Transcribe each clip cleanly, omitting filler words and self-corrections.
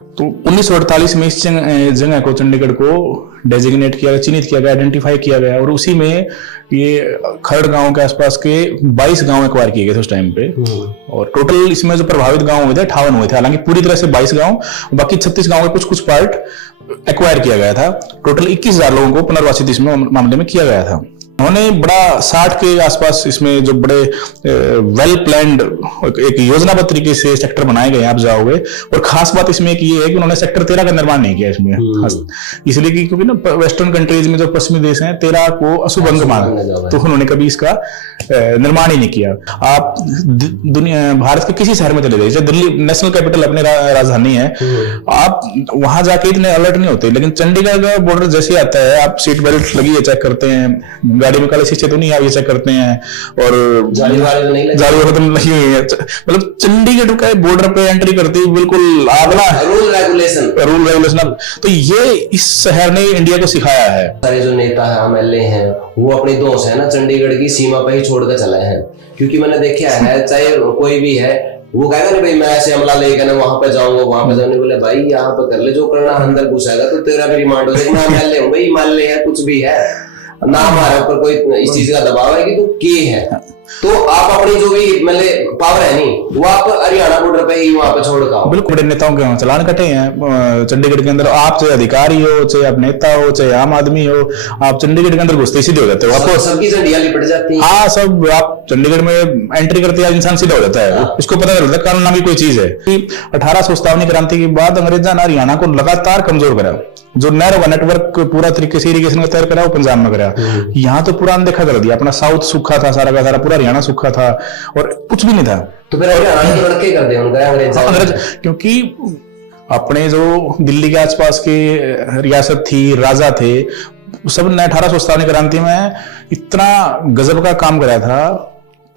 तो 1948 में इस जगह को, चंडीगढ़ को डेजिग्नेट किया गया, चिन्हित किया गया, आइडेंटिफाई किया गया, और उसी में ये खरड़ गांव के आसपास के 22 गांव एक्वायर किए गए थे उस टाइम पे। और टोटल इसमें जो प्रभावित गांव हुए थे 58 हुए थे, हालांकि पूरी तरह से 22 गांव, बाकी 36 गांव के कुछ कुछ पार्ट एक्वायर किया गया था। टोटल 21,000 लोगों को पुनर्वासित इसमें मामले में किया गया था। उन्होंने बड़ा 60 के आसपास इसमें जो बड़े वेल प्लान्ड एक योजनाबद्ध तरीके से सेक्टर बनाए गए, आप जाओगे। और खास बात इसमें एक ये है कि उन्होंने सेक्टर 13 का निर्माण नहीं किया इसमें, इसलिए कि क्योंकि ना वेस्टर्न कंट्रीज में जो पश्चिमी देश हैं 13 को अशुभ अंग माना, तो उन्होंने कभी इसका निर्माण ही नहीं किया। आप दुनिया भारत के किसी शहर में चले जाइए, दिल्ली नेशनल कैपिटल अपनी राजधानी है, आप वहां जाके इतने अलर्ट नहीं होते, लेकिन चंडीगढ़ का बॉर्डर जैसे आता है, आप सीट बेल्ट लगी है चेक करते हैं, गाड़ी में काले शीशे तो नहीं, आप ये चेक करते हैं, और जाली तो नहीं लगी हुई है। मतलब चंडीगढ़ का बॉर्डर पे एंट्री करते ही बिल्कुल आगला रूल रेगुलेशन। तो ये इस शहर ने इंडिया को सिखाया है। सारे जो नेता है, एमएलए हैं, वो अपनी दोस्त है ना चंडीगढ़ की सीमा पे ही छोड़कर चले हैं। क्योंकि मैंने देखा है, चाहे कोई भी है, वो कहेगा नहीं भाई मैं ऐसे हमला लेकर ना वहां पे जाऊंगा, वहां पे जाने बोले भाई यहाँ पे कर ले जो करना, अंदर घुसाएगा तो तेरा भी रिमांड हो जाएगा। मैं एमएलए हूँ भाई, एमएलए है, कुछ भी है ना, हमारे ऊपर कोई इस चीज का दबाव है कि तू के है, तो आप अपनी जो भी मतलब पावर है नहीं, वो आप हरियाणा बॉर्डर पे ही वहां पे छोड़ का। बिल्कुल, बड़े नेताओं के चलान कटे हैं चंडीगढ़ के अंदर। आप चाहे अधिकारी हो, चाहे आप नेता हो, चाहे आम आदमी हो, आप चंडीगढ़ के अंदर घुसते सीधे हो जाते हो, आपको सबकी झंडियां लिपट जाती हैं। हाँ, सब आप चंडीगढ़ में एंट्री करते हैं, इंसान सीधा हो जाता है, इसको पता चलता है कानून नामी कोई चीज है। 1857 क्रांति के बाद अंग्रेजों ने हरियाणा को लगातार कमजोर करा। जो नहर का नेटवर्क पूरा तरीके से इरिगेशन का तैयार करा, वो पंजाब में करा। यहाँ तो पूरा अनदेखा कर दिया, अपना साउथ सूखा था, सारा का सारा पूरा हरियाणा सूखा था और कुछ भी नहीं था। तो फिर हरियाणा के लड़के कर दिया उनका अंग्रेज, क्योंकि अपने जो दिल्ली के आसपास के रियासत थी, राजा थे, सब ने 1857 क्रांति में इतना गजब का काम कराया था,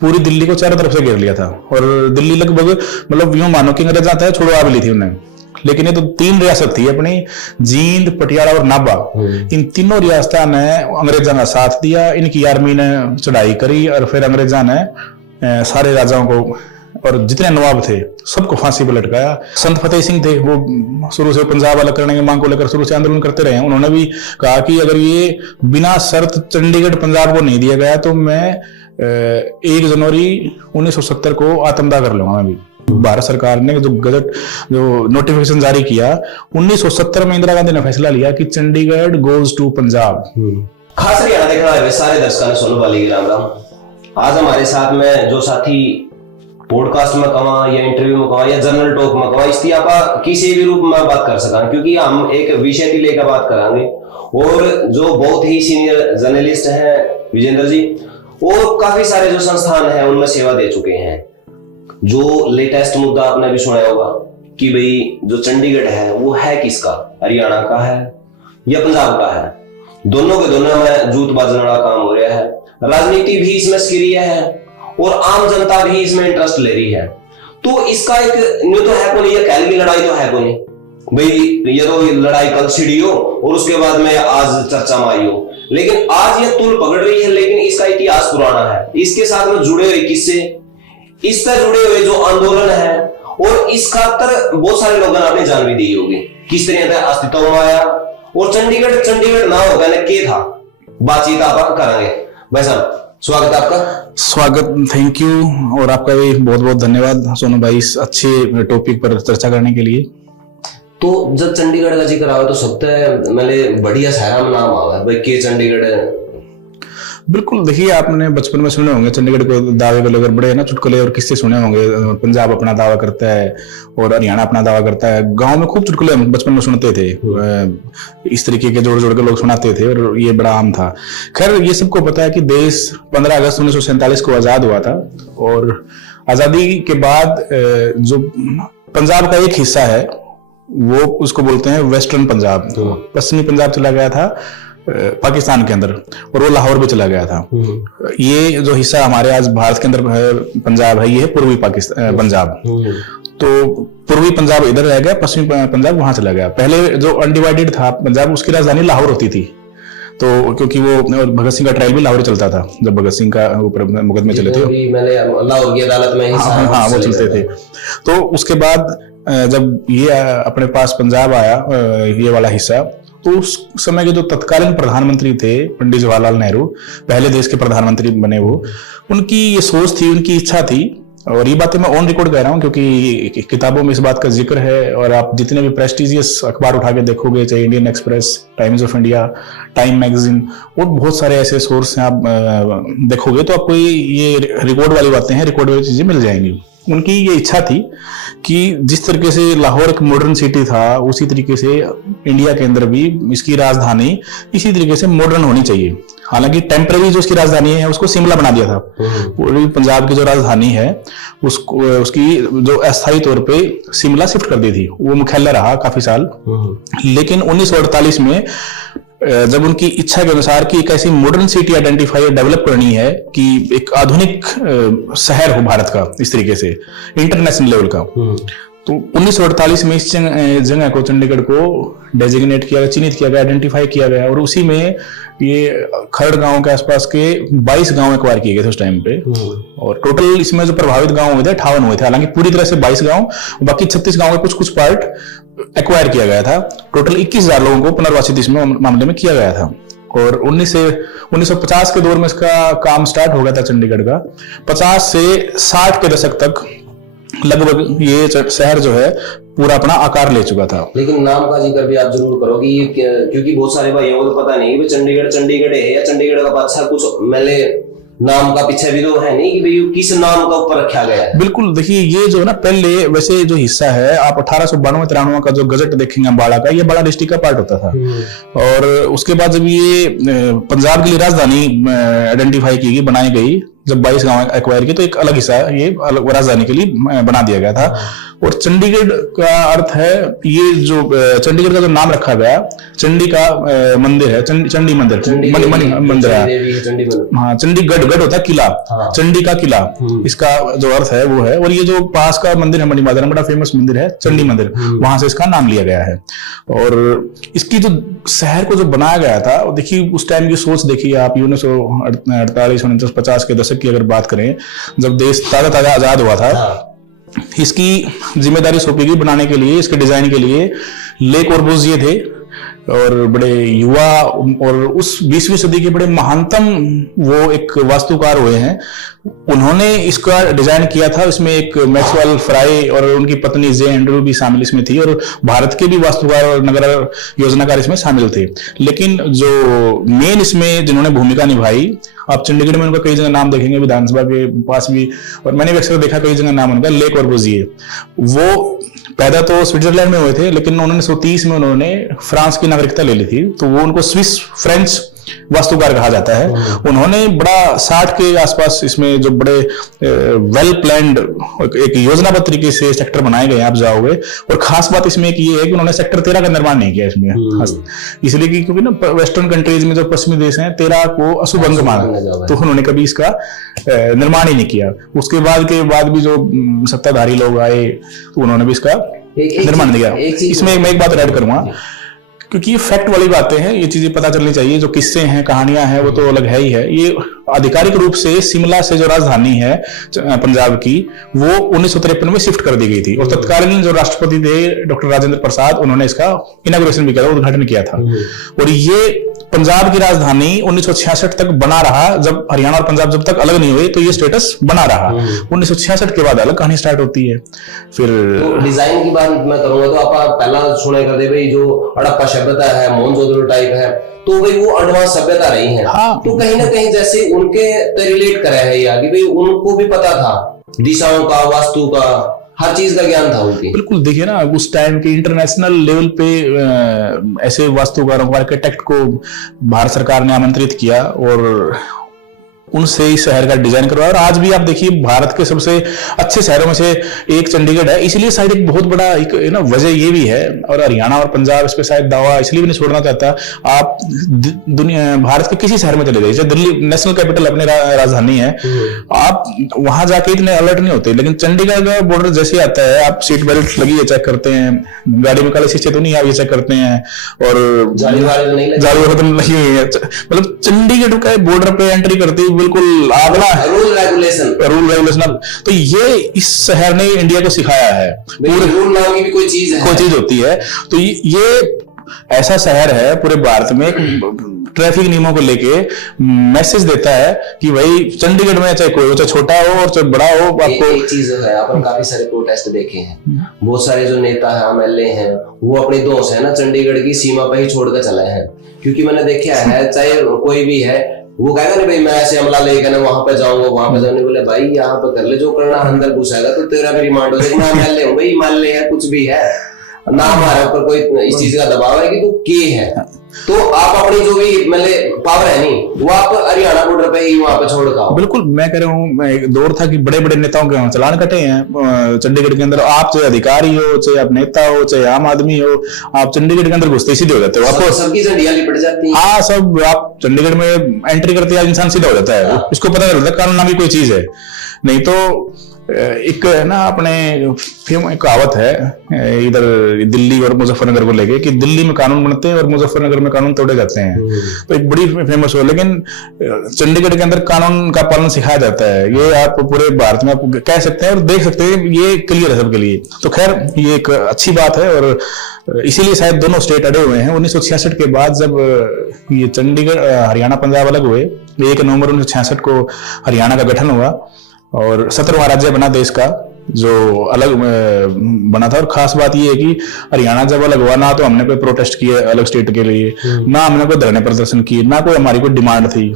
पूरी दिल्ली को चारों तरफ से घेर लिया था। और दिल्ली लगभग मतलब यूं मानो कि अंग्रेज आता है छुड़वा भी ली थी उन्हें। लेकिन ये तो 3 रियासत थी अपनी, जींद, पटियाला और नाभा। इन तीनों रियासतों ने अंग्रेजों का साथ दिया, इनकी आर्मी ने चढ़ाई करी, और फिर अंग्रेजों ने सारे राजाओं को और जितने नवाब थे सबको फांसी पर लटकाया। संत फतेह सिंह थे, वो शुरू से पंजाब अलग करने की मांग को लेकर शुरू से आंदोलन करते रहे। उन्होंने भी कहा कि अगर ये बिना शर्त चंडीगढ़ पंजाब को नहीं दिया गया तो मैं 1 जनवरी 1970 को आत्मदाह कर लूंगा। मैं भी भारत सरकार ने जो गजट जो नोटिफिकेशन जारी किया 1970 में, इंदिरा गांधी ने फैसला लिया कि चंडीगढ़ गोज टू पंजाब। खास हरियाणा देखने वाले सारे दर्शकों ने सोनू वाली की राम राम। आज हमारे साथ में जो साथी पॉडकास्ट में कवा या इंटरव्यू में कवा या जर्नल टॉक में कवा, इसकी आप किसी भी रूप में बात कर सका, क्योंकि हम एक विषय की लेकर बात करांगे। और जो बहुत ही सीनियर जर्नलिस्ट हैं विजेंद्र जी, और काफी सारे जो संस्थान हैं उनमें सेवा दे चुके हैं। जो लेटेस्ट मुद्दा आपने भी सुना होगा कि भाई जो चंडीगढ़ है वो है किसका, हरियाणा का है या पंजाब का है, दोनों के दोनों में जूत बाजने वाला काम हो रहा है। राजनीति भी इसमें सक्रिय है और आम जनता भी इसमें इंटरेस्ट ले रही है। तो इसका एक न्यू तो है कोनी, ये कल की लड़ाई तो है कोनी भाई, ये तो लड़ाई कल छिड़ी हो और उसके बाद में आज चर्चा में आई हो, लेकिन आज ये तुल पकड़ रही है। लेकिन इसका इतिहास पुराना है, इसके साथ में जुड़े हुए किस्से, इससे जुड़े हुए जो आंदोलन है, और इस खातर बहुत सारे लोगों ने अपनी जान भी दी होगी, किस तरह का अस्तित्व में आया, और चंडीगढ़ ना होगा ना के था। बातचीत आप करेंगे। भाई साहब स्वागत है आपका। स्वागत, थैंक यू, और आपका भी बहुत बहुत धन्यवाद सोनू भाई इस अच्छे टॉपिक पर चर्चा करने के लिए। तो जब चंडीगढ़ का जिक्र आवा तो सबसे मतलब बढ़िया शहर में नाम आवा भाई के चंडीगढ़। बिल्कुल, देखिए आपने बचपन में सुने होंगे चंडीगढ़ को दावे को लेकर बड़े ना चुटकुले और किस्से सुने होंगे। पंजाब अपना दावा करता है और हरियाणा अपना दावा करता है। गांव में खूब चुटकुले बचपन में सुनते थे, इस तरीके के जोड़ जोड़ के लोग सुनाते थे और ये बड़ा आम था। खैर, ये सबको पता है कि देश 15 अगस्त 1947 को आजाद हुआ था, और आजादी के बाद जो पंजाब का एक हिस्सा है वो उसको बोलते हैं वेस्टर्न पंजाब, पश्चिमी पंजाब चला गया था पाकिस्तान के अंदर, और वो लाहौर भी चला गया था। ये जो हिस्सा हमारे आज भारत के अंदर पंजाब है, ये है पूर्वी पाकिस्तान पंजाब। तो पूर्वी पंजाब इधर रह गया, पश्चिमी पंजाब वहां चला गया। पहले जो अनडिवाइडेड था पंजाब, उसकी राजधानी लाहौर होती थी। तो क्योंकि वो भगत सिंह का ट्रायल भी लाहौर चलता था, जब भगत सिंह का ऊपर मुकदमे चले थे, लाहौर की अदालत में हाँ वो चलते थे। तो उसके बाद जब ये अपने पास पंजाब आया, ये वाला हिस्सा, तो उस समय के जो तत्कालीन प्रधानमंत्री थे पंडित जवाहरलाल नेहरू, पहले देश के प्रधानमंत्री बने वो, उनकी ये सोच थी, उनकी इच्छा थी, और ये बातें मैं ऑन रिकॉर्ड कह रहा हूँ क्योंकि किताबों में इस बात का जिक्र है, और आप जितने भी प्रेस्टिजियस अखबार उठा के देखोगे, चाहे Indian express, times of India, time magazine और बहुत सारे ऐसे सोर्स हैं, आप देखोगे तो आपको ये रिकॉर्ड वाली बातें हैं, रिकॉर्ड वाली चीजें मिल जाएंगी। उनकी ये इच्छा थी कि जिस तरीके से लाहौर एक मॉडर्न सिटी था, उसी तरीके से इंडिया के अंदर भी इसकी राजधानी इसी तरीके से मॉडर्न होनी चाहिए। हालांकि टेम्पररी जो उसकी राजधानी है उसको शिमला बना दिया था। पूरी पंजाब की जो राजधानी है उसकी जो अस्थायी तौर पे शिमला शिफ्ट कर दी थी, वो मुख्यालय रहा काफी साल। लेकिन 1948 में जब उनकी इच्छा के अनुसार कि एक ऐसी मॉडर्न सिटी आइडेंटिफाई डेवलप करनी है कि एक आधुनिक शहर हो भारत का, इस तरीके से इंटरनेशनल लेवल का, तो 1948 में इस जगह को, चंडीगढ़ को डेजिग्नेट किया गया, चिन्हित किया गया, आइडेंटिफाई किया गया, और उसी में ये खरड़ गांव के आसपास के 22 गांव एक्वायर किए गए थे उस टाइम पे। और टोटल इसमें जो प्रभावित गांव हुए थे 58 हुए थे, हालांकि पूरी तरह से 22 गांव, बाकी 36 गांव के कुछ पार्ट एक्वायर किया गया था। टोटल 21,000 लोगों को पुनर्वासित इस मामले में किया गया था। और 1950 के दौर में इसका काम स्टार्ट हो गया था चंडीगढ़ का। 50 से 60 के दशक तक लगभग ये शहर जो है पूरा अपना आकार ले चुका था। लेकिन नाम का जिक्र भी आप जरूर करो कि क्योंकि बहुत सारे भाइयों को तो पता नहीं कि चंडीगढ़ है या चंडीगढ़ का अच्छा कुछ मेले नाम का पीछे भी तो है नहीं कि भाई किस नाम का ऊपर रखा गया है। बिल्कुल, देखिए ये जो है ना, पहले वैसे जो हिस्सा है, आप 1892-93 का जो गजट देखेंगे अम्बाड़ा का, ये बड़ा डिस्ट्रिक्ट का पार्ट होता था। और उसके बाद जब ये पंजाब के लिए राजधानी आइडेंटिफाई की गई, बनाई गई, जब 22 गांव एक्वायर किए, तो एक अलग हिस्सा ये अलग राजधानी के लिए बना दिया गया था। और चंडीगढ़ का अर्थ है, ये जो चंडीगढ़ का जो नाम रखा गया, चंडी का मंदिर है, चंडी मंदिर, मंदिर है। हाँ, चंडीगढ़, गढ़ होता है किला, चंडी का किला, इसका जो अर्थ है वो है। और ये जो पास का मंदिर है मणिमादर, बड़ा फेमस मंदिर है चंडी मंदिर, वहां से इसका नाम लिया गया है। और इसकी जो शहर को जो बनाया गया था, देखिए उस टाइम की सोच देखिए आप, 1948-49-50 के दशक की अगर बात करें, जब देश ताजा आजाद हुआ था, इसकी जिम्मेदारी सौंपी गई बनाने के लिए, इसके डिजाइन के लिए ले कॉर्बुज़िए थे, और बड़े युवा और उस 20वीं सदी के बड़े महानतम वो एक वास्तुकार हुए हैं। उन्होंने इसका डिजाइन किया था। इसमें एक मैक्सवेल फ्राई और उनकी पत्नी जे एंड्रू भी शामिल इसमें थी, और भारत के भी वास्तुकार और नगर योजनाकार इसमें शामिल थे। लेकिन जो मेन इसमें जिन्होंने भूमिका निभाई, आप चंडीगढ़ में उनका कई जगह नाम देखेंगे, विधानसभा के पास भी, और मैंने भी अक्सर देखा कई जगह नाम उनका, ले कॉर्बुज़िए। वो पैदा तो स्विट्जरलैंड में हुए थे, लेकिन 1930 में उन्होंने फ्रांस की नागरिकता ले ली थी, तो वो उनको स्विस फ्रेंच वास्तुकार कहा जाता है। उन्होंने बड़ा 60 के आसपास इसमें जो बड़े वेल प्लान्ड एक योजनाबद्ध तरीके से सेक्टर बनाए गए, आप जाओगे। और खास बात इसमें एक ये है कि उन्होंने सेक्टर 13 का निर्माण नहीं किया इसमें, इसलिए कि क्योंकि ना वेस्टर्न कंट्रीज में जो पश्चिमी देश हैं 13 को अशुभ अंग माना, तो उन्होंने कभी इसका निर्माण ही नहीं किया। उसके बाद भी जो सत्ताधारी लोग आए, तो उन्होंने भी इसका निर्माण नहीं किया। इसमें मैं एक बात ऐड करूंगा, क्योंकि ये फैक्ट वाली बातें हैं, ये चीजें पता चलनी चाहिए। जो किस्से हैं, कहानियां हैं, वो तो अलग है ही है। ये आधिकारिक रूप से शिमला से जो राजधानी है पंजाब की, वो 1953 में शिफ्ट कर दी गई थी। और तत्कालीन जो राष्ट्रपति थे डॉक्टर राजेंद्र प्रसाद, उन्होंने इसका इनॉग्रेशन भी किया था, उद्घाटन किया था। और ये पंजाब की राजधानी 1966 तक बना रहा। जब हरियाणा और पंजाब जब तक अलग नहीं हुए, तो ये स्टेटस बना रहा। 1966 के बाद अलग कहानी स्टार्ट होती है। फिर तो डिजाइन की बात मैं करूंगा, तो आप पहला सुने कर दे भाई, जो हड़प्पा सभ्यता है, मोहनजोदड़ो टाइप है, तो भाई वो एडवांस सभ्यता रही है। हाँ। तो कहीं ना कहीं जैसे उनके रिलेट करा है या कि भाई उनको भी पता था दिशाओं का, वास्तु का, हर चीज का ज्ञान था उनके। बिल्कुल, देखिए ना, उस टाइम के इंटरनेशनल लेवल पे ऐसे वास्तुकारों, आर्किटेक्ट को भारत सरकार ने आमंत्रित किया और उनसे ही शहर का डिजाइन करवाया। और आज भी आप देखिए, भारत के सबसे अच्छे शहरों में से एक चंडीगढ़ है। इसलिए शायद एक बहुत बड़ा एक ना वजह ये भी है, और हरियाणा और पंजाब इस पे शायद दावा इसलिए भी नहीं छोड़ना चाहता। आप दुनिया भारत के किसी शहर में चले जाइए, जैसे दिल्ली नेशनल कैपिटल अपनी राजधानी है, आप वहां जाके इतने अलर्ट नहीं होते। लेकिन चंडीगढ़ का बॉर्डर जैसे आता है, आप सीट बेल्ट लगी है चेक करते हैं, गाड़ी में काले शीशे तो नहीं, आप ये चेक करते हैं, और जाली तो नहीं लगी हुई है। मतलब चंडीगढ़ का बॉर्डर पे एंट्री करते बिल्कुल आप ना रूल रेगुलेशन। तो ये इस शहर ने इंडिया को सिखाया है, रूल नाम की भी कोई चीज होती है। तो ये ऐसा शहर है पूरे भारत में ट्रैफिक नियमों को लेके मैसेज देता है कि भाई चंडीगढ़ में चाहे कोई हो, चाहे छोटा हो और चाहे बड़ा हो, आपको एक चीज है, आपने काफी सारे प्रोटेस्ट देखे हैं, बहुत सारे जो नेता है MLA हैं वो अपनी दोस्त है ना चंडीगढ़ की सीमा पे ही छोड़कर चले हैं। क्योंकि मैंने देखा है चाहे कोई भी है वो कहेगा नहीं भाई मैं ऐसे हमला लेकर ना वहां पे जाऊंगा वहां पे जाने, बोले भाई यहाँ पे कर ले जो करना, अंदर घुसाएगा तो तेरा भी रिमांड हो जाएगा। मैं MLA हूँ भाई, मान ले कुछ भी है ना, हमारे ऊपर कोई इस चीज का दबाव है कि तू के है, तो आप अपनी जो भी मतलब पावर है नहीं वो आप हरियाणा बॉर्डर पे ही वहां पे छोड़ का। बिल्कुल, मैं कह रहा हूँ एक दौर था कि बड़े बड़े नेताओं के चालान कटे हैं चंडीगढ़ के अंदर। आप चाहे अधिकारी हो, चाहे आप नेता हो, चाहे आम आदमी हो, आप चंडीगढ़ के अंदर घुसते सीधे हो जाते हो, आपको सबकी झंडियां लिपट जाती है। हाँ, सब आप चंडीगढ़ में एंट्री करते हैं इंसान सीधा हो जाता है, इसको पता नहीं चलता कानून नाम की कोई चीज है। नहीं तो एक है ना अपने एक कहावत है इधर दिल्ली और मुजफ्फरनगर को लेके कि दिल्ली में कानून बनते हैं और मुजफ्फरनगर में कानून तोड़े जाते हैं। तो एक बड़ी फेमस हो, लेकिन चंडीगढ़ के अंदर कानून का पालन सिखाया जाता है। ये आप पूरे भारत में आप कह सकते हैं और देख सकते हैं, ये क्लियर है सबके लिए। तो खैर ये एक अच्छी बात है और इसीलिए शायद दोनों स्टेट अड़े हुए हैं। 1966 के बाद जब ये चंडीगढ़ हरियाणा पंजाब अलग हुए, 1 नवंबर 1966 को हरियाणा का गठन हुआ और 17वां राज्य बना देश का जो अलग बना था। और खास बात ये है कि हरियाणा जब अलग हुआ ना तो हमने कोई प्रोटेस्ट किए अलग स्टेट के लिए, ना हमने कोई धरने प्रदर्शन किए, ना कोई हमारी कोई डिमांड थी।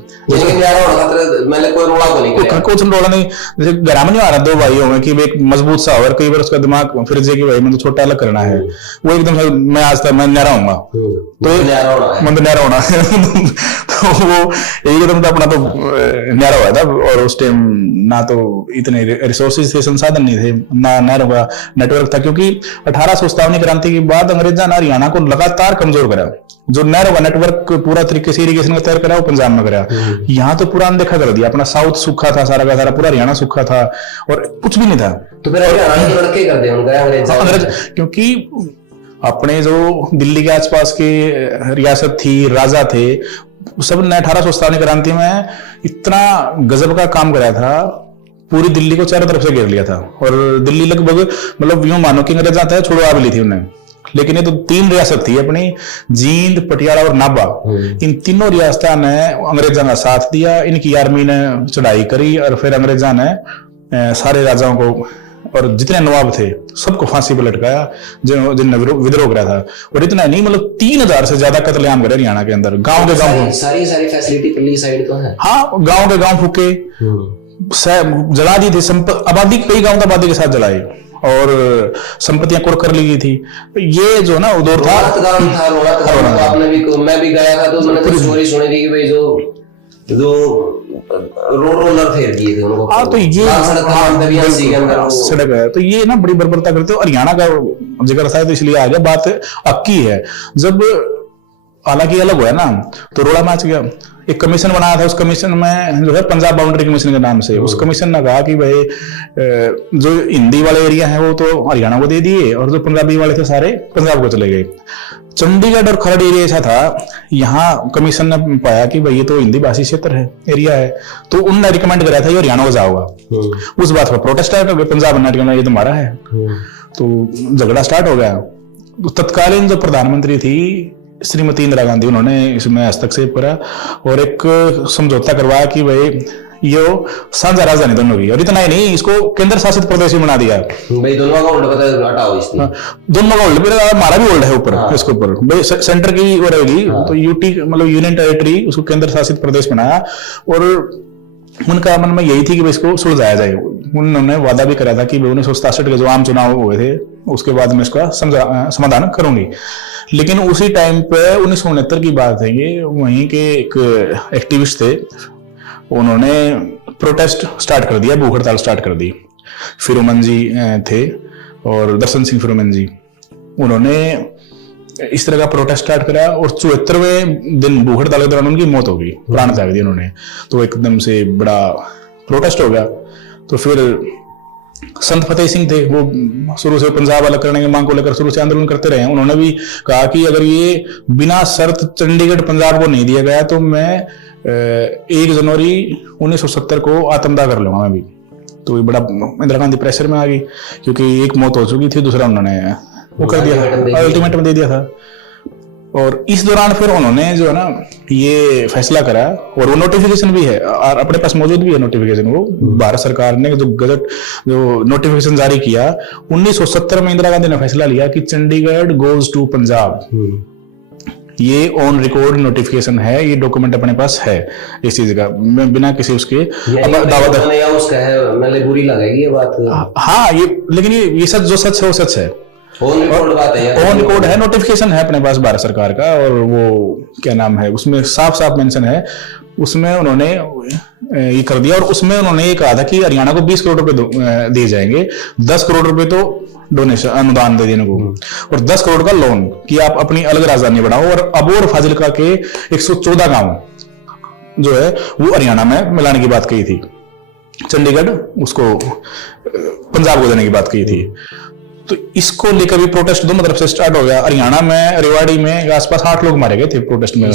कुछ रोड़ा नहीं, जैसे घर में नहीं आ रहा 2 भाई होंगे कि एक मजबूत सा और कई बार उसका दिमाग फिर जे कि भाई मैं तो छोटा अलग करना है, वो एकदम मैं आज तक मैं न्यारा हूंगा तो मैं तो न्यारा होना तो वो एकदम अपना तो न्यारा हुआ था। और उस टाइम ना तो इतने रिसोर्सेज थे, संसाधन नहीं थे, ना नेटवर्क था, क्योंकि 1857 क्रांति के बाद अंग्रेजों ने हरियाणा को लगातार कमजोर करा। जो नहरों का नेटवर्क पूरा तरीके से इरिगेशन का तैयार करा वो पंजाब में करा, यहाँ तो पूरा अनदेखा कर दिया। अपना साउथ सूखा था सारा का सारा, पूरा हरियाणा सूखा था और कुछ भी नहीं था। तो फिर हरियाणा के लड़के कर दिए अंग्रेज, क्योंकि अपने जो दिल्ली के आसपास के रियासत थी, राजा थे, सब ने 1857 क्रांति में इतना गजब का काम कराया था, पूरी दिल्ली को चारों तरफ से घेर लिया था। और दिल्ली लगभग मतलब यूं मानो कि अंग्रेज आता है छुड़वा भी ली थी उन्हें। लेकिन ये तो 3 रियासत थी अपनी, जींद, पटियाला और नाभा। इन तीनों रियासतों ने अंग्रेजों का साथ दिया, इनकी आर्मी ने चढ़ाई करी और फिर अंग्रेजों ने सारे राजाओं को और जितने नवाब थे सबको फांसी पर लटकाया जिनने विद्रोह करा था। और इतना नहीं, मतलब 3000 से ज्यादा कत्लेआम करे हरियाणा के अंदर। गांव के गांव सारी फैसिलिटी दिल्ली साइड तो है। हाँ, गांव के गांव फूके, जला दी थी आबादी, कई गांव आबादी के साथ जलाई और संपत्तियां कुर्क कर ली गई थी। ये जो ना उदौर था, आपने भी, मैं भी गया था तो मैंने स्टोरी सुनी थी कि भाई जो रोलर फेर दिए थे उनको। हाँ, तो ये सड़क है, तो ये ना बड़ी बर्बरता करते हो। हरियाणा का जिक्र था तो इसलिए आ गया, बात अक्की है। जब हालांकि अलग हुआ ना तो रोड़ा मच गया। एक कमीशन बनाया था, उस कमीशन में जो है पंजाब बाउंड्री कमीशन के नाम से, उस कमीशन ने कहा कि भाई जो हिंदी वाले एरिया है वो तो हरियाणा को दे दिए और जो पंजाबी वाले थे सारे पंजाब को चले गए। चंडीगढ़ और खरड़ एरिया ऐसा था, यहाँ कमीशन ने पाया कि भाई ये तो हिंदी भाषी क्षेत्र है, एरिया है, तो उनने रिकमेंड कराया था ये हरियाणा को जाओगा। उस बात पर प्रोटेस्ट आया, पंजाब ने ये तो हमारा है, तो झगड़ा स्टार्ट हो गया। तत्कालीन जो प्रधानमंत्री थी श्रीमती इंदिरा गांधी, उन्होंने इसमें हस्तक्षेप करा और एक समझौता करवाया कि भाई ये साझा राजधानी दोनों की। और इतना ही नहीं, इसको केंद्र शासित प्रदेश में बना दिया। भाई दोनों का उल्टा हटाओ इसमें, दोनों का उल्टा, हमारा भी उल्टा है ऊपर। हाँ। इसके ऊपर भाई सेंटर की वो रहेगी। हाँ। तो यूटी मतलब यूनियन टेरिटरी, उसको केंद्र शासित प्रदेश बनाया और उनका मन में यही थी कि इसको सुलझाया जाए। उन्होंने वादा भी करा था कि 1967 के जो आम चुनाव हुए थे उसके बाद में इसका समाधान करूंगी। लेकिन उसी टाइम पे 1969 की बात है ये, वहीं के एक एक्टिविस्ट थे, उन्होंने प्रोटेस्ट स्टार्ट कर दिया, भूख हड़ताल स्टार्ट कर दी। फिरोमन जी थे और दर्शन सिंह फिरोमन जी, उन्होंने इस तरह का प्रोटेस्ट स्टार्ट करा और 74वें दिन भूख हड़ताल के दौरान उनकी मौत हो गई, प्राण त्याग दिए उन्होंने। तो एकदम से बड़ा प्रोटेस्ट हो गया। तो फिर संत फतेह सिंह थे, वो शुरू से पंजाब अलग करने की मांग को लेकर शुरू से आंदोलन करते रहे। उन्होंने भी कहा कि अगर ये बिना शर्त चंडीगढ़ पंजाब को नहीं दिया गया तो मैं 1 जनवरी 1970 को आत्मदाह कर लूंगा मैं भी। तो ये बड़ा इंदिरा गांधी प्रेशर में आ गई, क्योंकि एक मौत हो चुकी थी, दूसरा उन्होंने वो कर दिया, अल्टीमेटम दे दिया था। और इस दौरान फिर उन्होंने जो है ना ये फैसला करा, और वो नोटिफिकेशन भी है और अपने पास मौजूद भी है नोटिफिकेशन। वो भारत सरकार ने जो गजट जो नोटिफिकेशन जारी किया 1970 में, इंदिरा गांधी ने फैसला लिया कि चंडीगढ़ गोज टू पंजाब। ये ऑन रिकॉर्ड नोटिफिकेशन है, ये डॉक्यूमेंट अपने पास है इस चीज का, बिना किसी उसके दावा उसका है, मतलब बुरी लगेगी ये बात। हाँ, ये लेकिन ये सच, जो सच है वो सच है, ऑन रिकॉर्ड बात है, ऑन रिकॉर्ड है, नोटिफिकेशन है अपने पास भारत सरकार का। और वो क्या नाम है, उसमें साफ साफ मेंशन है, उसमें उन्होंने ये कर दिया। और उसमें उन्होंने ये कहा था कि हरियाणा को 20 करोड़ रुपए दिए जाएंगे, 10 करोड़ रुपए तो डोनेशन अनुदान दे देने को, और 10 करोड़ का लोन कि आप अपनी अलग राजधानी बढ़ाओ। और अबोर फाजिलका के 114 गांव जो है वो हरियाणा में मिलाने की बात कही थी, चंडीगढ़ उसको पंजाब को देने की बात कही थी। तो इसको लेकर भी प्रोटेस्ट दोनों तरफ से स्टार्ट हो गया। हरियाणा में रेवाड़ी में आसपास 8 लोग मारे गए थे प्रोटेस्ट में,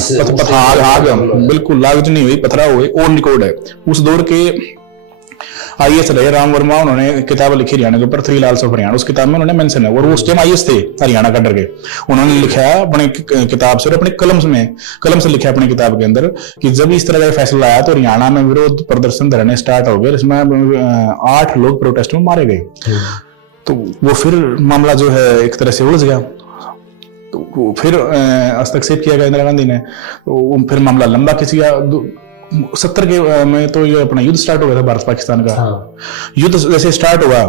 बिल्कुल लागत नहीं हुई, पथराव हुए, ऑन रिकॉर्ड है। उस दौर के आईएएस रहे राम वर्मा, उन्होंने किताब लिखी हरियाणा के ऊपर, 3 लाल्स ऑफ हरियाणा, उस किताब में उन्होंने मेंशन है। और वो उस टाइम आईएएस थे हरियाणा का डर के, उन्होंने लिखा अपने किताब से और अपने कलम से लिखा अपनी किताब के अंदर कि जब इस तरह का फैसला आया तो हरियाणा में विरोध प्रदर्शन धरने स्टार्ट हो गए, इसमें 8 लोग प्रोटेस्ट में मारे गए। तो वो फिर मामला जो है एक तरह से उलझ गया, तो फिर हस्तक्षेप किया गया इंदिरा गांधी ने, तो फिर मामला लंबा खिंच गया। 70 के में तो ये अपना युद्ध स्टार्ट हो गया था भारत पाकिस्तान का। युद्ध जैसे स्टार्ट हुआ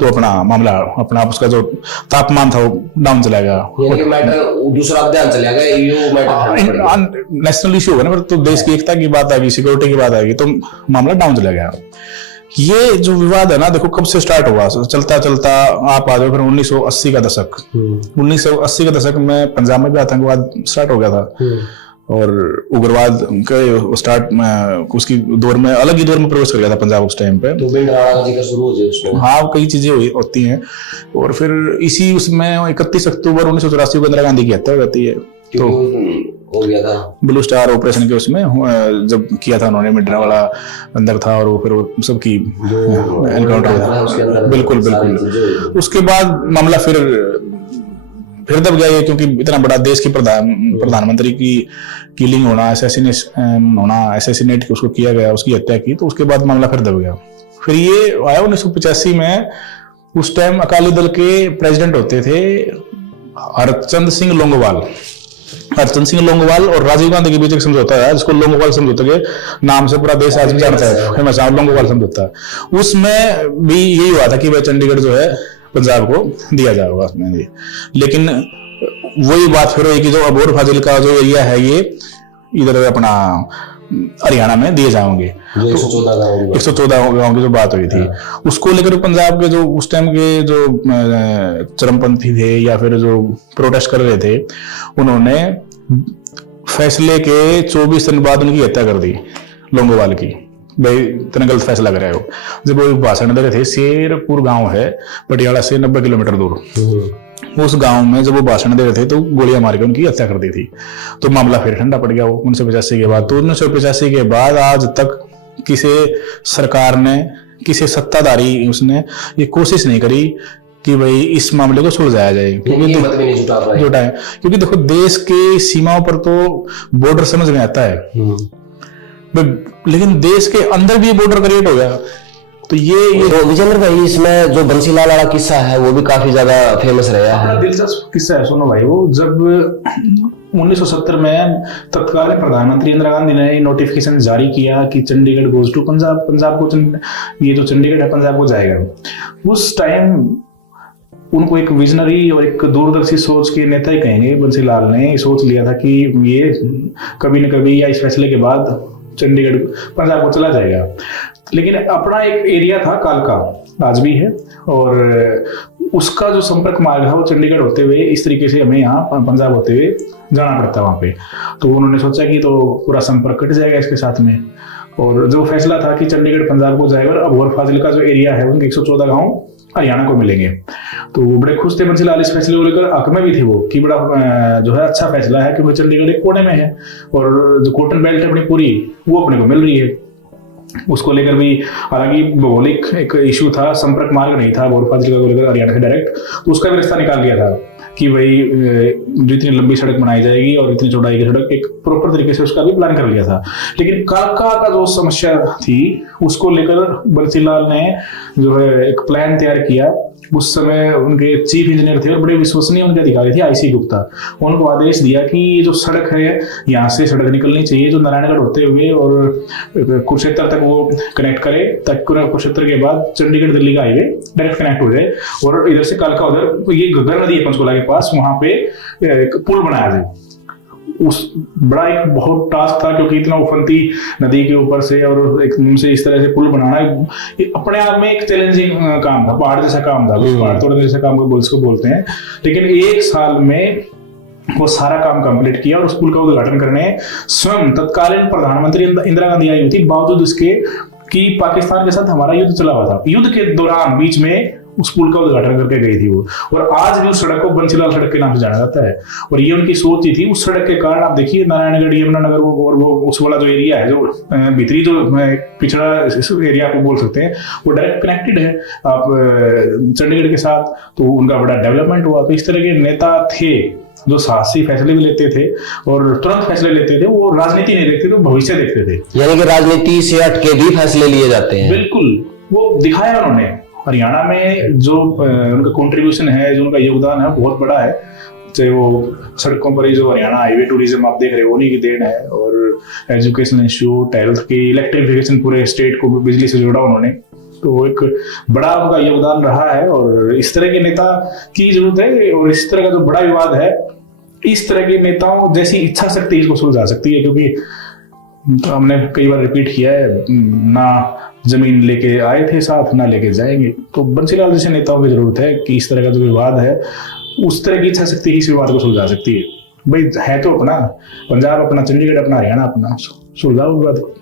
तो अपना मामला अपना उसका जो तापमान था वो डाउन चला गया, दूसरा ध्यान चला गया, EU मैटर नेशनल इश्यू होगा ना, तो देश की एकता की बात आ गई, सिक्योरिटी की बात आ गई, तो मामला डाउन चला गया। ये जो विवाद है ना, देखो कब से स्टार्ट हुआ, चलता चलता आप आ जाओ फिर 1980 का दशक। 1980 के दशक में पंजाब में भी आतंकवाद स्टार्ट हो गया था, और उग्रवाद का स्टार्ट उसकी दौर में अलग ही दौर में प्रवेश कर गया था पंजाब उस टाइम पे। तो शुरू हो जाए, हाँ, कई चीजें होती हैं। और फिर इसी उसमें 31 अक्टूबर 1984 को इंदिरा गांधी की हत्या हो जाती है। तो हो गया था ब्लू स्टार ऑपरेशन के उसमें जब किया था उन्होंने, मिड्रा वाला अंदर था और फिर सबकी एनकाउंटर हुआ, बिल्कुल। उसके बाद मामला फिर दब गया ये, क्योंकि इतना बड़ा देश की प्रधानमंत्री की किलिंग होना, एसेसिनेट उसको किया गया, उसकी हत्या की, तो उसके बाद मामला फिर दब गया। फिर ये आया 1985 में, उस टाइम अकाली दल के प्रेसिडेंट होते थे हरचंद सिंह लोंगोवाल और राजीव गांधी के बीच एक समझौता है जिसको लोंगोवाल समझौते के नाम से पूरा देश आज भी जानता है, फेमस है लोंगोवाल समझौता। उसमें भी यही हुआ था कि भाई चंडीगढ़ जो है पंजाब को दिया जाएगा उसमें, लेकिन वही बात फिर हुई कि जो अबोर फाजिलका जो एरिया है ये इधर अपना हरियाणा में दिए जाएंगे, 114 गांव की जो बात हुई थी, उसको लेकर पंजाब के जो उस टाइम के जो चरमपंथी थे या फिर जो प्रोटेस्ट कर रहे थे, उन्होंने फैसले के 24 दिन बाद उनकी हत्या कर दी लोंगोवाल की। भाई इतना गलत फैसला कराया वो, जब वो भाषण दे रहे थे, शेरपुर गांव है पटियाला से 90 किलोमीटर दूर, उस गांव में जब वो भाषण दे रहे थे तो गोलियां मार के उनकी हत्या कर दी थी। तो मामला फिर ठंडा पड़ गया वो 1985 के बाद। तो 1985 के बाद आज तक किसी सरकार ने, किसी सत्ताधारी उसने ये कोशिश नहीं करी कि भाई इस मामले को सुलझाया जाए, क्योंकि देखो देश के सीमाओं पर तो बॉर्डर समझ में आता है, लेकिन देश के अंदर भी बॉर्डर क्रिएट हो गया। तो ये विजेंद्र भाई, इसमें जो बंसीलाल वाला किस्सा है वो भी काफी ज्यादा फेमस रहा है, दिलचस्प किस्सा है। सुनो भाई, वो जब 1970 में तत्कालीन प्रधानमंत्री इंदिरा गांधी ने नोटिफिकेशन जारी किया कि चंडीगढ़ गोज टू पंजाब, पंजाब को ये जो चंडीगढ़ है पंजाब को जाएगा, उस टाइम उनको एक विजनरी और एक दूरदर्शी सोच के नेता ही कहेंगे, बंसीलाल ने सोच लिया था कि ये कभी न कभी या इस फैसले के बाद चंडीगढ़ पंजाब को चला जाएगा। लेकिन अपना एक एरिया था कालका, आज भी है, और उसका जो संपर्क मार्ग है वो चंडीगढ़ होते हुए इस तरीके से हमें यहाँ पंजाब होते हुए जाना पड़ता है वहाँ पे। तो उन्होंने सोचा कि तो पूरा संपर्क कट जाएगा इसके साथ में, और जो फैसला था कि चंडीगढ़ पंजाब को जाएगा और अबोहर फाजिलका जो एरिया है उनके 114 गांव हरियाणा को मिलेंगे। तो वो बड़े खुश थे बंसीलाल इस फैसले को लेकर, हक में भी थे वो कि बड़ा जो है अच्छा फैसला है, क्योंकि चंडीगढ़ एक कोने में है और जो कॉटन बेल्ट है अपनी पूरी वो अपने को मिल रही है। उसको लेकर भी हालांकि भौगोलिक एक इशू था, संपर्क मार्ग नहीं था अबोहर फाजिलका को लेकर हरियाणा से डायरेक्ट, तो उसका भी रास्ता निकाल दिया था कि भाई जो इतनी लंबी सड़क बनाई जाएगी और इतनी चौड़ाई की सड़क, एक प्रॉपर तरीके से उसका भी प्लान कर लिया था। लेकिन कालका का जो समस्या थी उसको लेकर बंसीलाल ने जो है एक प्लान तैयार किया। उस समय उनके चीफ इंजीनियर थे और बड़े विश्वसनीय उनके अधिकारी थे आईसी गुप्ता। उनको आदेश दिया कि जो सड़क है यहाँ से सड़क निकलनी चाहिए जो नारायणगढ़ होते हुए और कुरुक्षेत्र तक वो कनेक्ट करे, ताकि कुरुक्षेत्र के बाद चंडीगढ़ दिल्ली का हाईवे डायरेक्ट कनेक्ट हो जाए और इधर से कालका उधर ये घग्गर नदी है पंचकुला के पास, वहां पे एक पुल बनाया जाए। उस बड़ा एक बहुत टास्क था, क्योंकि इतना उफनती नदी के ऊपर से और एकदम से इस तरह से पुल बनाना अपने आप में एक चैलेंजिंग काम था, पहाड़ जैसा काम था, पहाड़ तोड़ने जैसा काम को बोलते हैं। लेकिन एक साल में वो सारा काम कंप्लीट किया और उस पुल का उद्घाटन करने स्वयं तत्कालीन प्रधानमंत्री इंदिरा गांधी आई हुई थी, बावजूद इसके कि पाकिस्तान के साथ हमारा युद्ध चला हुआ था। युद्ध के दौरान बीच में उस पुल का उद्घाटन करके गई थी वो, और आज भी उस सड़क को बंसीलाल सड़क के नाम से जाना जाता है। और ये उनकी सोच ही थी। उस सड़क के कारण आप देखिए नारायणगढ़, यमुनानगर और वो उस वाला जो एरिया है, जो भीतरी जो पिछड़ा एरिया को बोल सकते हैं, वो डायरेक्ट कनेक्टेड है आप चंडीगढ़ के साथ, तो उनका बड़ा डेवलपमेंट हुआ। तो इस तरह के नेता थे जो साहसी फैसले भी लेते थे और तुरंत फैसले लेते थे। वो राजनीति नहीं देखते थे, वो भविष्य देखते थे। यानी कि राजनीति से हट के भी फैसले लिए जाते हैं। बिल्कुल, वो दिखाया उन्होंने। हरियाणा में जो उनका कंट्रीब्यूशन है, जो उनका योगदान है, बहुत बड़ा है। चाहे वो सड़कों पर ही जो हरियाणा हाईवे टूरिज्म आप देख रहे हो, उन्हीं की देन है। और एजुकेशन इंस्टीट्यूट, हेल्थ की, इलेक्ट्रिफिकेशन, पूरे स्टेट को बिजली से जोड़ा उन्होंने। तो एक बड़ा उनका योगदान रहा है और इस तरह के नेता की जरूरत है। और इस तरह का जो बड़ा विवाद है, इस तरह के नेताओं जैसी इच्छा शक्ति इसको सुलझा सकती है। क्योंकि हमने कई बार रिपीट किया है, ना जमीन लेके आए थे साथ, ना लेके जाएंगे। तो बंसीलाल जैसे नेताओं की जरूरत है कि इस तरह का जो विवाद है, उस तरह की इच्छा शक्ति ही इस विवाद को सुलझा सकती है। भाई है तो अपना पंजाब, अपना चंडीगढ़, अपना हरियाणा, अपना, सुलझाओ विवाद को।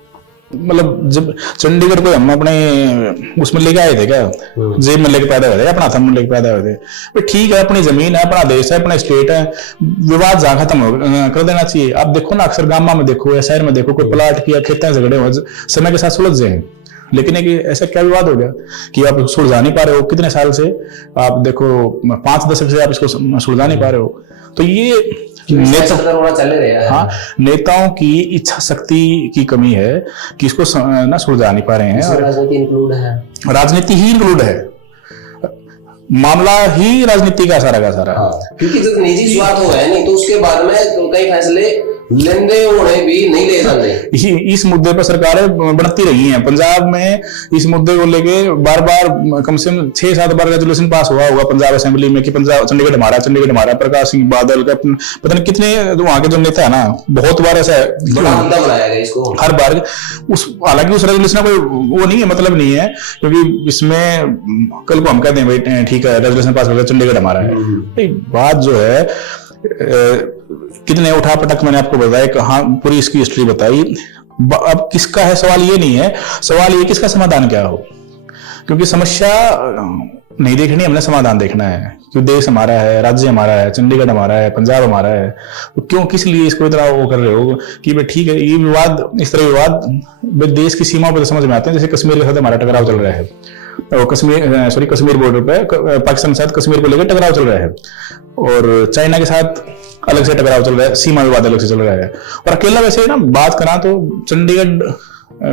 मतलब जब चंडीगढ़ को हम अपने उसमें लेके आए थे क्या, जेब में लेके पैदा हुए थे, अपना हाथ में लेके पैदा हुए थे। ठीक है, अपनी जमीन है, अपना देश है, अपना स्टेट है, विवाद जहां खत्म कर देना चाहिए। आप देखो ना, अक्सर गामा में देखो या शहर में देखो, कोई प्लाट किया, खेतों झगड़े हो, समय के साथ सुलझ जाए। लेकिन एक ऐसा क्या विवाद हो गया कि आप सुलझा नहीं पा रहे हो? कितने साल से आप देखो, 5 दशक से आप इसको सुलझा नहीं पा रहे हो। तो ये हाँ, नेताओं की इच्छा शक्ति की कमी है कि इसको ना सुलझा नहीं पा रहे हैं। राजनीति इंक्लूड है, राजनीति ही इंक्लूड है, मामला ही राजनीति का सारा का सारा। क्योंकि जब निजी स्वार्थ हो है नहीं, तो उसके बाद में कई फैसले लेंदे होने भी नहीं ले सकते। इस मुद्दे पर सरकारें बढ़ती रही हैं। पंजाब में इस मुद्दे को लेके बार बार कम से कम 6-7 बार रेजोल्यूशन पास हुआ होगा पंजाब असेंबली में कि पंजाब, चंडीगढ़ हमारा, चंडीगढ़ हमारा। प्रकाश सिंह बादल का पता नहीं कितने वहां के जो नेता है ना, बहुत बार ऐसा बनाया गया इसको हर बार। हालांकि उस रेजोल्यूशन का कोई वो नहीं है, मतलब नहीं है, क्योंकि इसमें कल को हम कहते हैं भाई ठीक है रेजोल्यूशन पास हो गया, चंडीगढ़ हमारा है। बात जो है कितने उठा पटक मैंने आपको बताया, कहाँ पूरी इसकी हिस्ट्री बताई। अब किसका है सवाल, ये नहीं है सवाल, ये किसका समाधान क्या हो। क्योंकि समस्या नहीं देखनी, हमने समाधान देखना है। क्योंकि देश हमारा है, राज्य हमारा है, चंडीगढ़ हमारा है, पंजाब हमारा है। तो क्यों, किस लिए इसको इतना वो कर रहे हो कि भाई ठीक है, ये विवाद, इस तरह विवाद देश की सीमा पर समझ में आते हैं। जैसे कश्मीर के साथ हमारा टकराव चल रहा है, कश्मीर बॉर्डर पे पाकिस्तान के साथ कश्मीर को लेकर टकराव चल रहा है, और चाइना के साथ अलग से टकराव चल रहा है, सीमा विवाद अलग से चल रहा है। और अकेला वैसे ना बात करा तो चंडीगढ़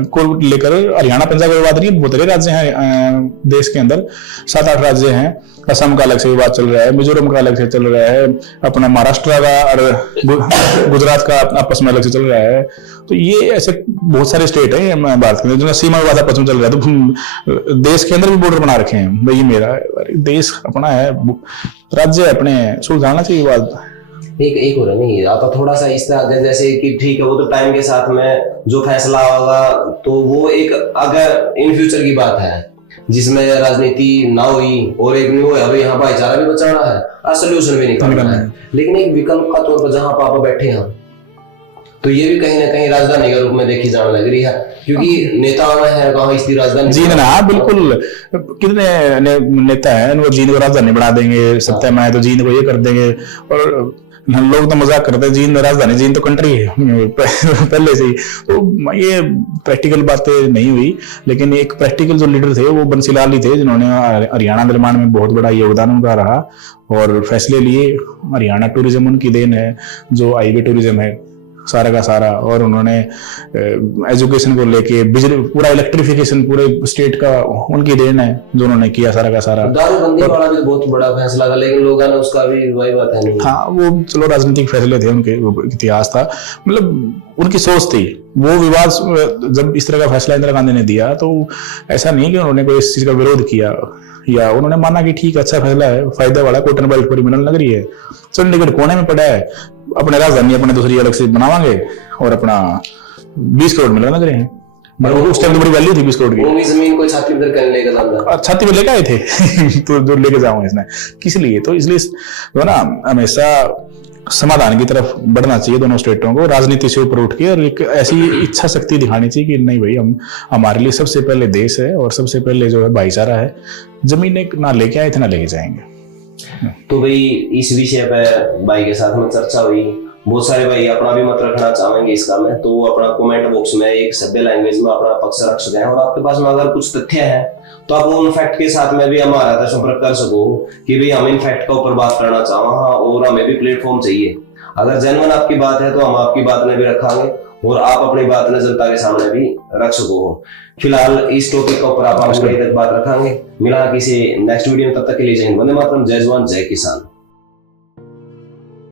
को लेकर हरियाणा पंजाब का विवाद नहीं, बहुत सारे राज्य हैं देश के अंदर, 7-8 राज्य हैं। असम का अलग से विवाद चल रहा है, मिजोरम का अलग से चल रहा है, अपना महाराष्ट्र का और गुजरात का आपस में अलग से चल रहा है। तो ये ऐसे बहुत सारे स्टेट हैं भारत के अंदर जो सीमा विवाद आपस में चल रहा है। तो देश के अंदर भी बॉर्डर बना रखे हैं, भाई मेरा देश अपना है, राज्य अपने, सुलझाना चाहिए विवाद। एक हो रहा नहीं आता थोड़ा सा इस तरह, जैसे कि ठीक है वो तो टाइम के साथ में जो फैसला होगा, तो वो एक अगर इन फ्यूचर की बात है जिसमें राजनीति ना हुई और एक नहीं हुआ, अभी यहाँ भाईचारा भी बचाना है और सोल्यूशन भी निकालना है। लेकिन एक विकल्प का तौर पर जहां आप बैठे हैं, तो ये भी कहीं ना कहीं राजधानी के रूप में देखी जाने लग रही है, क्योंकि नेता में है कहाँ इसकी राजधानी जींद ना, हाँ बिल्कुल, कितने नेता हैं वो जींद को राजधानी बना देंगे, सत्ता में आए तो जींद को ये कर देंगे। और लोग तो मजाक करते हैं जींद राजधानी, जींद तो कंट्री है पहले से ही। तो ये प्रैक्टिकल बातें नहीं हुई, लेकिन एक प्रैक्टिकल जो लीडर थे वो बंसीलाल ही थे, जिन्होंने हरियाणा निर्माण में बहुत बड़ा योगदान उनका रहा और फैसले लिए। हरियाणा टूरिज्म उनकी देन है, जो हाईवे टूरिज्म है सारा का सारा। और उन्होंने एजुकेशन को लेके बिजली, पूरा इलेक्ट्रिफिकेशन पूरे स्टेट का उनकी देन है, जो उन्होंने किया सारा का सारा। दारूबंदी वाला भी बहुत बड़ा फैसला था, लेकिन लोगों ने उसका भी वही बात है नहीं। हाँ वो चलो राजनीतिक फैसले थे उनके, इतिहास था, मतलब उनकी सोच थी। वो विवाद जब इस तरह का फैसला इंदिरा गांधी ने दिया तो ऐसा नहीं कि उन्होंने कोई इस चीज का विरोध किया, या उन्होंने माना कि ठीक अच्छा फैसला है, फायदा वाला, कॉटन बेल्ट पूरी मिलने लग रही है, चंडीगढ़ कोने में पड़ा है, अपने राजधानी अपने दूसरी अलग से बनावांगे और अपना 20 करोड़ मिलने लग रहे हैं। मतलब उस टाइम तो बड़ी वैल्यू थी 20 करोड़ की। वो जमीन को छाती पर करने लेकर जाना, छाती में लेके आए थे तो जो लेके जाऊं इसने किस लिए, तो इसलिए जो ना हमेशा समाधान की तरफ बढ़ना चाहिए दोनों स्टेटों को, राजनीति से ऊपर उठ के, और एक ऐसी इच्छा शक्ति दिखानी चाहिए कि नहीं भाई हम, हमारे लिए सबसे पहले देश है और सबसे पहले जो है भाईचारा है, जमीन ना लेके आए थे ना लेके जाएंगे। तो भाई इस विषय पे भाई के साथ में चर्चा हुई, बहुत सारे भाई अपना भी मत रखना चाहेंगे इसका में, तो अपना कमेंट बॉक्स में एक सभ्य लैंग्वेज में अपना पक्ष रख सकते हैं। और आपके पास में अगर कुछ तथ्य है तो आप उन फैक्ट के साथ में भी हमारा संपर्क कर सको कि भाई हम इन फैक्ट का ऊपर बात करना चाहो, हाँ, और हमें भी प्लेटफॉर्म चाहिए। अगर जेन्युइन आपकी बात है तो हम आपकी बात में भी रखांगे और आप अपनी बात ने जनता के सामने भी रख सको। फिलहाल इस टॉपिक का ऊपर आप तक बात रखांगे। मिला किसी नेक्स्ट वीडियो में, तब तक के लिए जय हिंद, वंदे मातरम, जय जवान जय किसान।